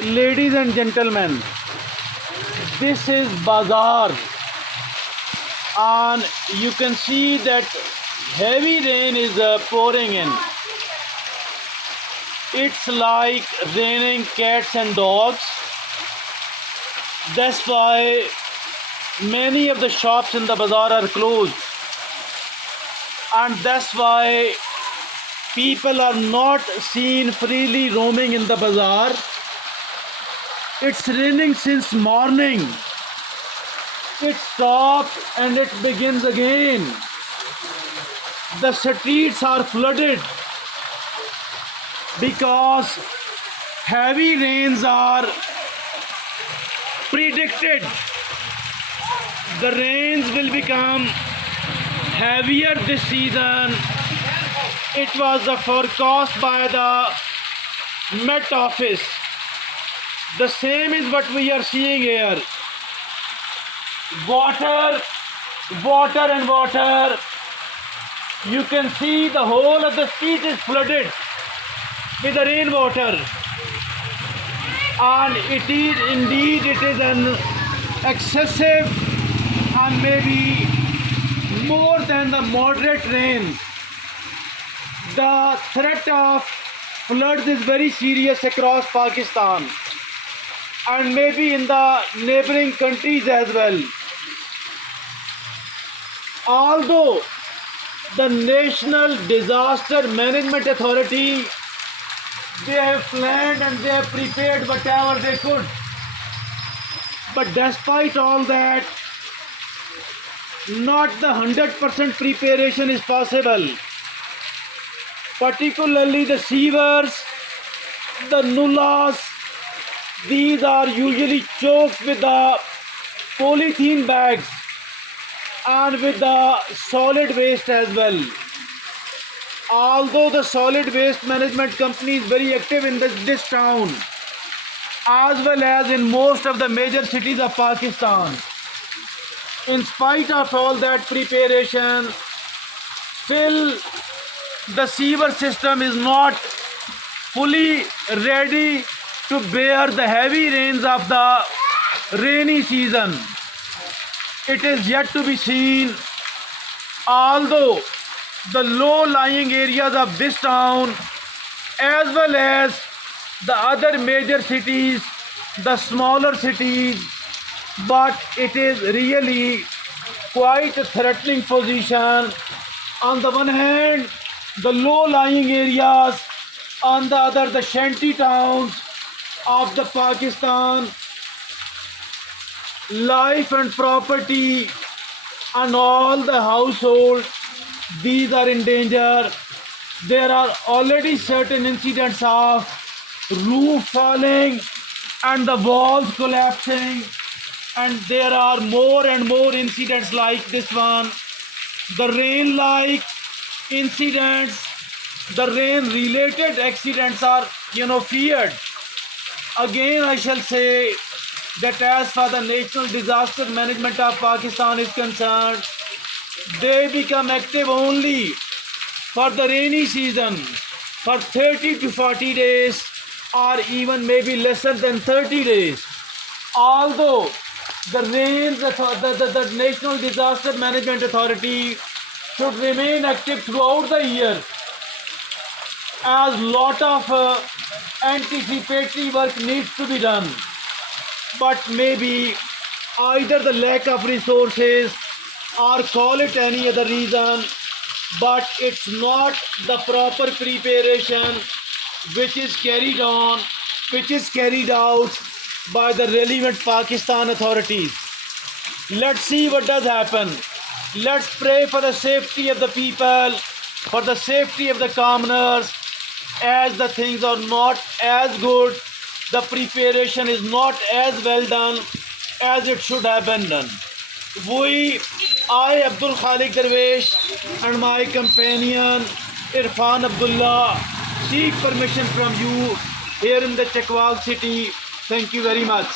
Ladies and gentlemen, this is bazaar, and you can see that heavy rain is pouring in. It's like raining cats and dogs. That's why many of the shops in the bazaar are closed, and that's why people are not seen freely roaming in the bazaar. It's raining since morning. It stops and it begins again. The streets are flooded because heavy rains are predicted. The rains will become heavier this season. It was the forecast by the Met Office. The same is what we are seeing here. Water, water and water. You can see the whole of the street is flooded with the rainwater. And it is an excessive and maybe more than the moderate rain. The threat of floods is very serious across Pakistan and maybe in the neighboring countries as well. Although the National Disaster Management Authority, they have planned and they have prepared whatever they could, but despite all that, not the 100% preparation is possible. Particularly the sewers, the nullas, these are usually choked with the polythene bags and with the solid waste as well. Although the solid waste management company is very active in this town as well as in most of the major cities of Pakistan, in spite of all that preparation, still the sewer system is not fully ready to bear the heavy rains of the rainy season. It is yet to be seen. Although the low-lying areas of this town as well as the other major cities, the smaller cities, but it is really quite a threatening position. On the one hand, the low-lying areas, on the other, the shanty towns of the Pakistan, life and property and all the households, these are in danger. There are already certain incidents of roof falling and the walls collapsing, and there are more and more incidents like this one. The rain-like incidents, the rain-related accidents are, feared. Again, I shall say that as far as the National Disaster Management of Pakistan is concerned, they become active only for the rainy season for 30 to 40 days or even maybe lesser than 30 days. Although the National Disaster Management Authority should remain active throughout the year, as lot of anticipatory work needs to be done. But maybe either the lack of resources or call it any other reason, but it's not the proper preparation which is carried out by the relevant Pakistan authorities. Let's see what does happen. Let's pray for the safety of the people, for the safety of the commoners, as the things are not as good, the preparation is not as well done as it should have been done. I, Abdul Khalik Darwish, and my companion Irfan Abdullah seek permission from you here in the Chakwal city. Thank you very much.